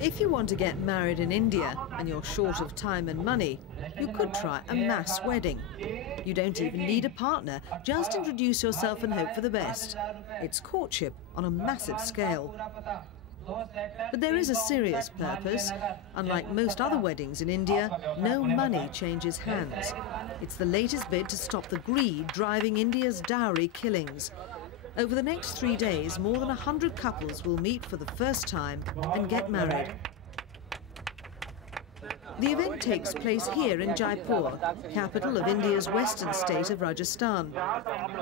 If you want to get married in India and you're short of time and money, you could try a mass wedding. You don't even need a partner, just introduce yourself and hope for the best. It's courtship on a massive scale. But there is a serious purpose. Unlike most other weddings in India, no money changes hands. It's the latest bid to stop the greed driving India's dowry killings. Over the next 3 days, more than 100 couples will meet for the first time and get married. The event takes place here in Jaipur, capital of India's western state of Rajasthan.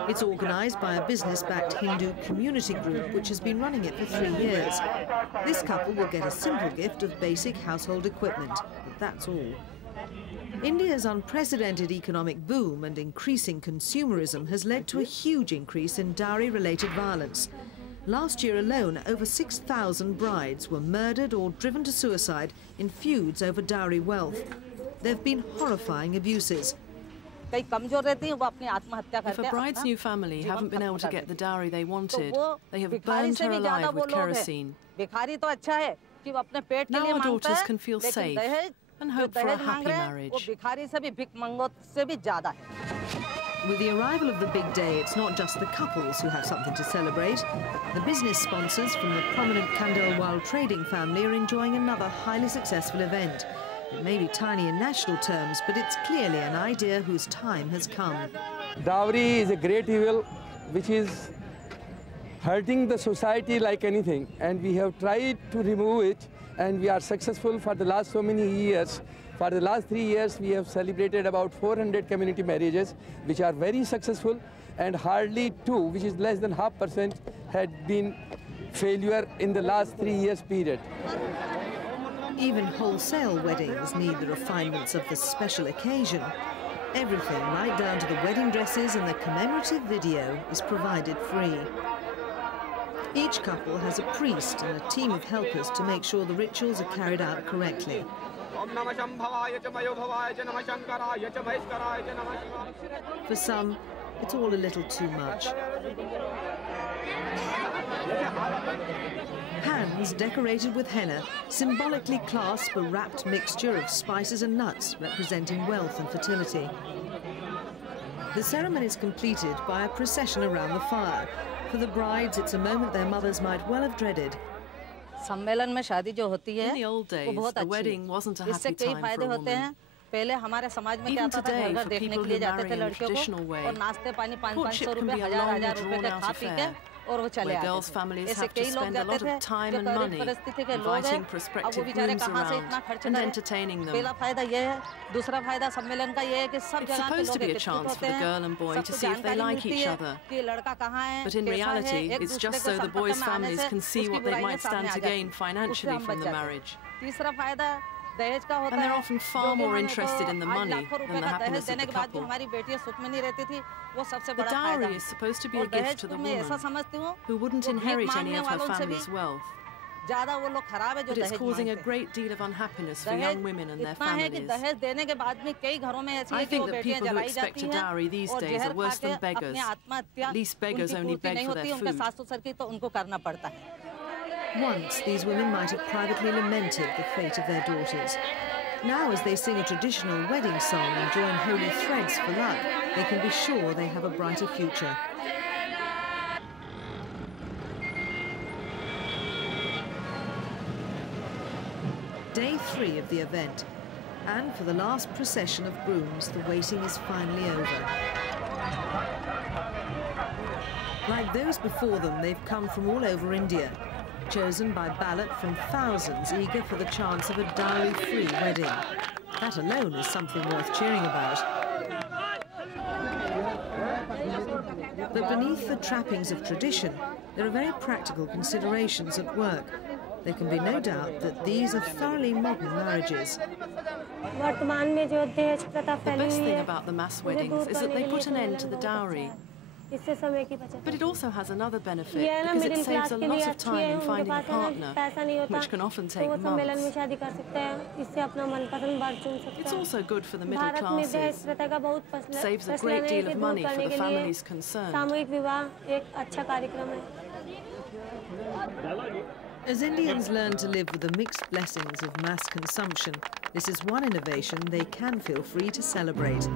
It's organised by a business-backed Hindu community group which has been running it for 3 years. This couple will get a simple gift of basic household equipment, but that's all. India's unprecedented economic boom and increasing consumerism has led to a huge increase in dowry-related violence. Last year alone, over 6,000 brides were murdered or driven to suicide in feuds over dowry wealth. There have been horrifying abuses. If a bride's new family haven't been able to get the dowry they wanted, they have burned her alive with kerosene. Now our daughters can feel safe and hope for a happy marriage. With the arrival of the big day, it's not just the couples who have something to celebrate. The business sponsors from the prominent Khandelwal trading family are enjoying another highly successful event. It may be tiny in national terms, but it's clearly an idea whose time has come. Dowry is a great evil which is hurting the society like anything, and we have tried to remove it, and we are successful for the last so many years. For the last 3 years, we have celebrated about 400 community marriages, which are very successful, and hardly 2, which is less than 0.5%, had been failure in the last 3 years period. Even wholesale weddings need the refinements of the special occasion. Everything, right down to the wedding dresses and the commemorative video, is provided free. Each couple has a priest and a team of helpers to make sure the rituals are carried out correctly. For some, it's all a little too much. Hands decorated with henna symbolically clasp a wrapped mixture of spices and nuts representing wealth and fertility. The ceremony is completed by a procession around the fire. For the brides, it's a moment their mothers might well have dreaded. In the old days, the wedding wasn't a happy time for a woman. Even today, for people who marry in the traditional way, courtship can be a long, drawn-out affair, where girls' families have to spend a lot of time and money inviting prospective grooms around and entertaining them. It's supposed to be a chance for the girl and boy to see if they like each other. But in reality, it's just so the boys' families can see what they might stand to gain financially from the marriage. And they're often far more interested in the money than the happiness of the couple. The dowry is supposed to be a gift to the woman, who wouldn't inherit any of her family's wealth. But it's causing a great deal of unhappiness for young women and their families. I think that people who expect a dowry these days are worse than beggars. At least beggars only beg for their food. Once, these women might have privately lamented the fate of their daughters. Now, as they sing a traditional wedding song and join holy threads for luck, they can be sure they have a brighter future. Day 3 of the event, and for the last procession of grooms, the waiting is finally over. Like those before them, they've come from all over India, chosen by ballot from thousands eager for the chance of a dowry-free wedding. That alone is something worth cheering about. But beneath the trappings of tradition, there are very practical considerations at work. There can be no doubt that these are thoroughly modern marriages. The best thing about the mass weddings is that they put an end to the dowry. But it also has another benefit, because it saves a lot of time in finding a partner, which can often take months. It's also good for the middle classes. It saves a great deal of money for the families concerned. As Indians learn to live with the mixed blessings of mass consumption, this is one innovation they can feel free to celebrate.